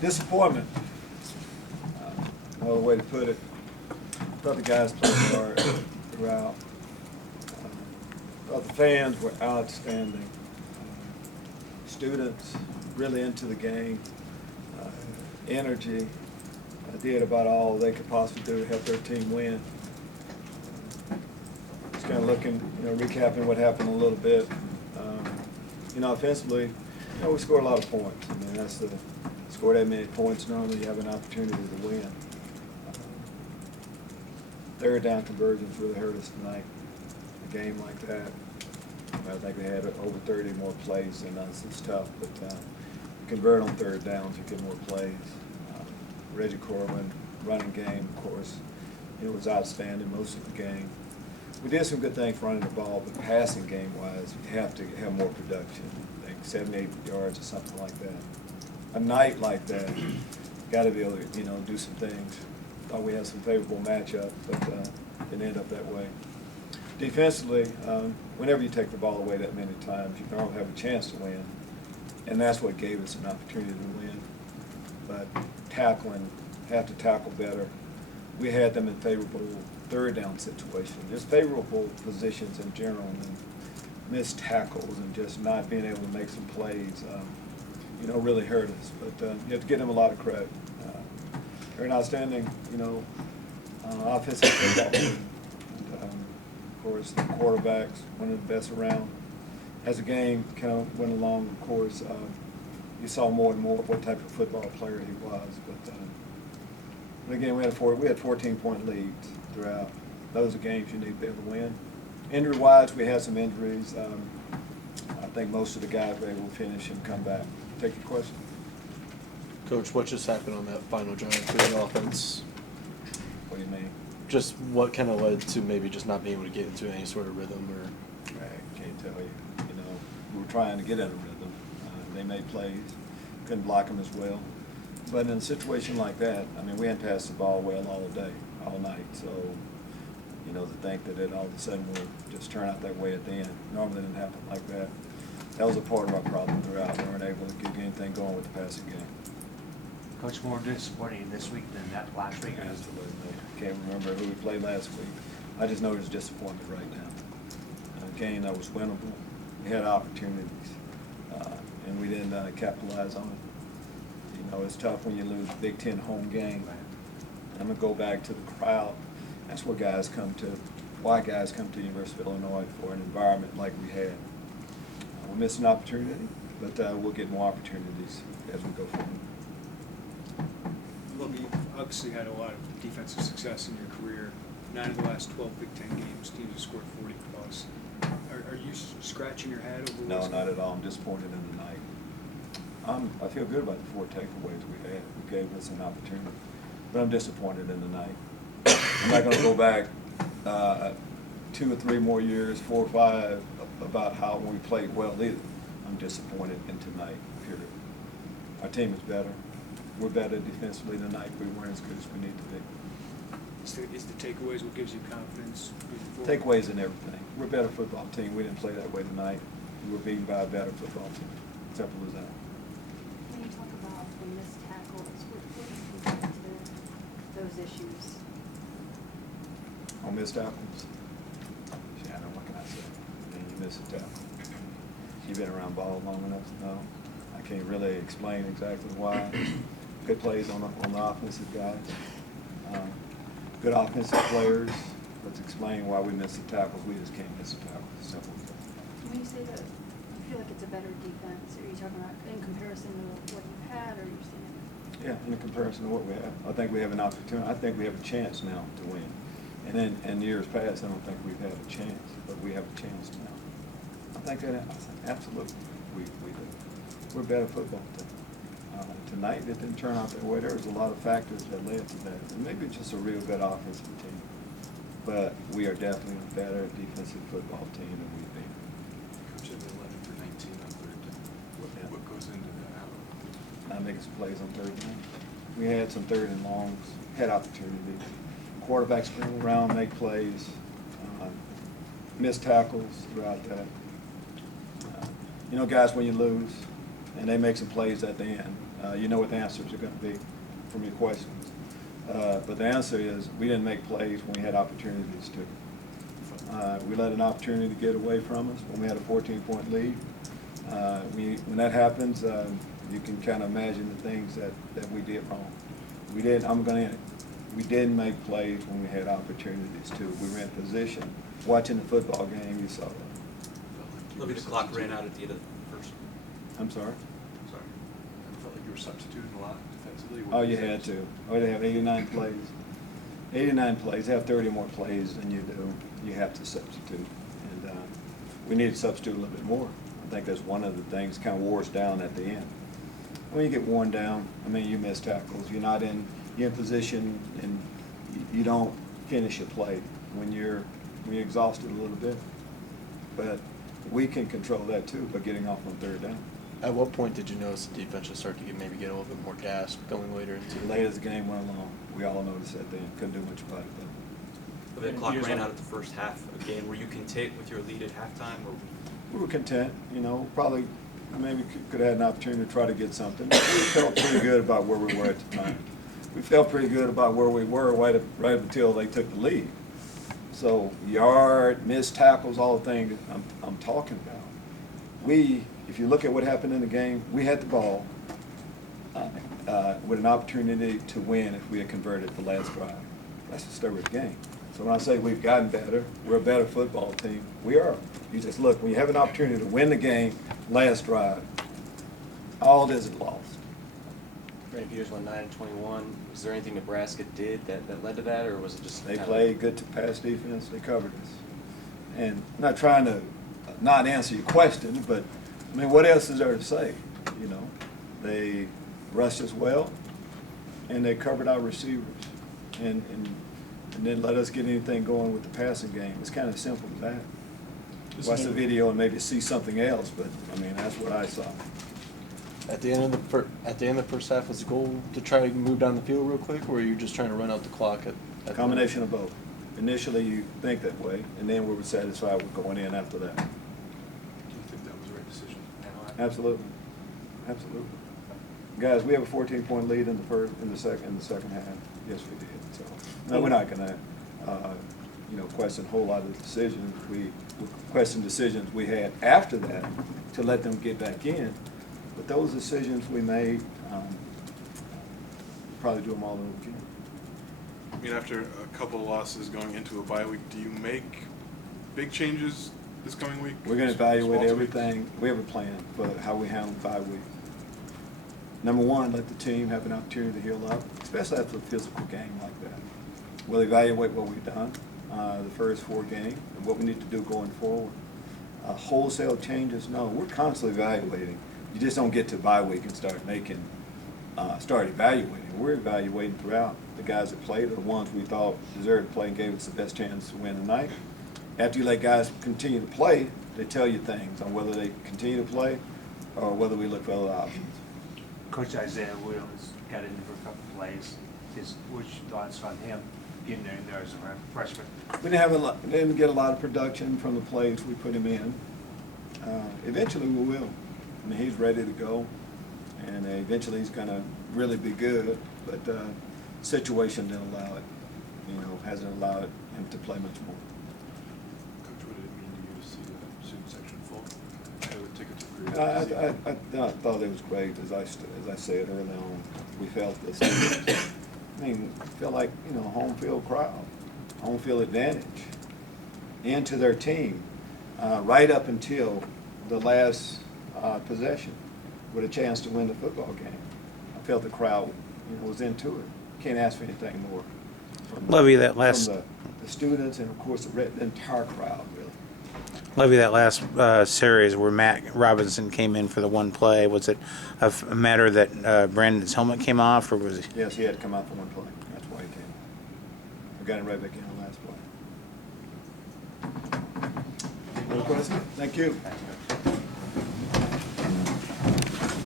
Disappointment. Another way to put it. I thought the guys played hard throughout. I thought the fans were outstanding. Students really into the game. Energy. Did about all they could possibly do to help their team win. Just kind of looking, recapping what happened a little bit. Offensively, we scored a lot of points. I mean, that's the score that many points. Normally, you have an opportunity to win. Third down conversions really hurt us tonight. A game like that, I think we had over 30 more plays than us. It's tough, but convert on third downs, you get more plays. Reggie Corwin, running game, of course, it was outstanding most of the game. We did some good things running the ball, but passing game-wise, we have to have more production. I think 78 yards or something like that. A night like that, got to be able to, do some things. Thought we had some favorable matchup, but didn't end up that way. Defensively, whenever you take the ball away that many times, you don't have a chance to win, and that's what gave us an opportunity to win. But tackling, have to tackle better. We had them in favorable third down situations, just favorable positions in general, and missed tackles and just not being able to make some plays, really hurt us. But you have to give them a lot of credit. They're an outstanding, offensive football team. And, of course, the quarterback's one of the best around. As the game kind of went along, of course, you saw more and more what type of football player he was. But again, we had 14-point leads throughout. Those are games you need to be able to win. Injury-wise, we had some injuries. I think most of the guys were able to finish and come back. Take your question. Coach, what just happened on that final drive for the offense? What do you mean? Just what kind of led to maybe just not being able to get into any sort of rhythm or? I can't tell you. We were trying to get in a rhythm. They made plays, couldn't block them as well. But in a situation like that, I mean, we hadn't passed the ball well all day, all night. So, to think that it all of a sudden will just turn out that way at the end. Normally it didn't happen like that. That was a part of our problem throughout. We weren't able to get anything going with the passing game. Coach, more disappointing this week than that last week? Absolutely. I can't remember who we played last week. I just know there's disappointment right now. A game that was winnable. We had opportunities, and we didn't capitalize on it. It's tough when you lose a Big Ten home game. I'm going to go back to the crowd. That's where guys come to, why guys come to the University of Illinois for an environment like we had. We're missing an opportunity, but we'll get more opportunities as we go forward. Lovie, you've obviously had a lot of defensive success in your career. 9 of the last 12 Big Ten games, teams have scored 40 plus. Are you scratching your head over No, not at all. I'm disappointed in the night. I feel good about the 4 takeaways we had. We gave us an opportunity, but I'm disappointed in the night. I'm not going to go back 2 or 3 more years, 4 or 5, about how we played well either. I'm disappointed in tonight, period. Our team is better. We're better defensively tonight. We weren't as good as we need to be. Is the takeaways what gives you confidence moving forward? Takeaways in everything. We're a better football team. We didn't play that way tonight. We were beaten by a better football team. Simple as that. When you talk about the missed tackles, what do you consider those issues? On missed tackles? Shannon, what can I say? You miss a tackle. You've been around ball long enough to know. I can't really explain exactly why. Good plays on the offensive guys. Good offensive players. Let's explain why we miss the tackles. We just can't miss the tackles. Simple as that. When you say that you feel like it's a better defense, are you talking about in comparison to what you've had, or you're saying? Yeah, in comparison to what we have. I think we have an opportunity. I think we have a chance now to win. And then in years past, I don't think we've had a chance, but we have a chance now. I think absolutely we do. We're a better football team. Tonight, it didn't turn out that way. There was a lot of factors that led to that. And maybe just a real good offensive team. But we are definitely a better defensive football team than we've been. Coach, 11 for 19 on third down. What goes into that? Not making some plays on third down. We had some third and longs, had opportunities. Quarterback scramble around, make plays, missed tackles throughout that. Guys, when you lose, and they make some plays at the end. You know what the answers are going to be from your questions. But the answer is we didn't make plays when we had opportunities to. We let an opportunity get away from us when we had a 14-point lead. When that happens, you can kind of imagine the things that we did wrong. We didn't make plays when we had opportunities to. We were in position. Watching the football game, you saw that. Lovie, the clock ran out at the end of the first. I'm sorry? Sorry. I felt like you were substituting a lot defensively. Oh, you had to. Oh, they have 89 plays. 89 plays. They have 30 more plays than you do. You have to substitute. And we need to substitute a little bit more. I think that's one of the things kind of wore us down at the end. When you get worn down, I mean, you miss tackles. You're in position, and you don't finish a play when you're exhausted a little bit. But we can control that too by getting off on third down. At what point did you notice the defense would start to maybe get a little bit more gas going later into Late as the game went along, we all noticed that then. Couldn't do much about it though. Lovie, the clock ran out at the first half again. Were you content with your lead at halftime, or? We were content, probably maybe could have had an opportunity to try to get something. We felt pretty good about where we were at the time. We felt pretty good about where we were right until they took the lead. So yard, missed tackles, all the things I'm talking about. If you look at what happened in the game, we had the ball with an opportunity to win if we had converted the last drive. That's the story of the game. So when I say we've gotten better, we're a better football team, we are. You just look, when you have an opportunity to win the game, last drive, all this is lost. Brandon Peters went 9-21. Is there anything Nebraska did that led to that, or was it just They played good pass defense, they covered us. And I'm not trying to not answer your question, but I mean, what else is there to say? They rushed us well, and they covered our receivers, and didn't let us get anything going with the passing game. It's kind of simple as that. Watch the video and maybe see something else, but I mean, that's what I saw. At the end of the first half, was the goal to try to move down the field real quick, or were you just trying to run out the clock at Combination of both. Initially, you think that way, and then we were satisfied with going in after that. Do you think that was the right decision? Absolutely, absolutely. Guys, we have a 14-point lead in the second half. Yes, we did. So, no, we're not gonna, question a whole lot of decisions. We question decisions we had after that to let them get back in. But those decisions we made, probably do them all over again. I mean, after a couple of losses going into a bye week, do you make big changes this coming week? We're going to evaluate Small everything. We have a plan for how we handle the bye week. Number one, let the team have an opportunity to heal up, especially after a physical game like that. We'll evaluate what we've done the first 4 games and what we need to do going forward. Wholesale changes, no. We're constantly evaluating. You just don't get to bye week and start evaluating. We're evaluating throughout. The guys that played are the ones we thought deserved to play and gave us the best chance to win tonight. After you let guys continue to play, they tell you things on whether they continue to play or whether we look for other options. Coach Isaiah Williams got in for a couple of plays. Which thoughts on him getting in there as a freshman? We didn't get a lot of production from the plays we put him in. Eventually we will. I mean, he's ready to go, and eventually he's going to really be good, but situation didn't allow it. Hasn't allowed him to play much more. Coach, what did it mean to you to see the student section full? I would take it to I thought it was great, as I said early on. We felt the students, feel like, home field crowd, home field advantage into their team right up until the last possession with a chance to win the football game. I felt the crowd, was into it. Can't ask for anything more. Lovie, that last from the students and of course the entire crowd, really. Lovie, that last series where Matt Robinson came in for the one play, was it a matter that Brandon's helmet came off, or was he? Yes, he had to come out for one play. That's why he came. We got him right back in the last play. No question? Thank you. Thank you.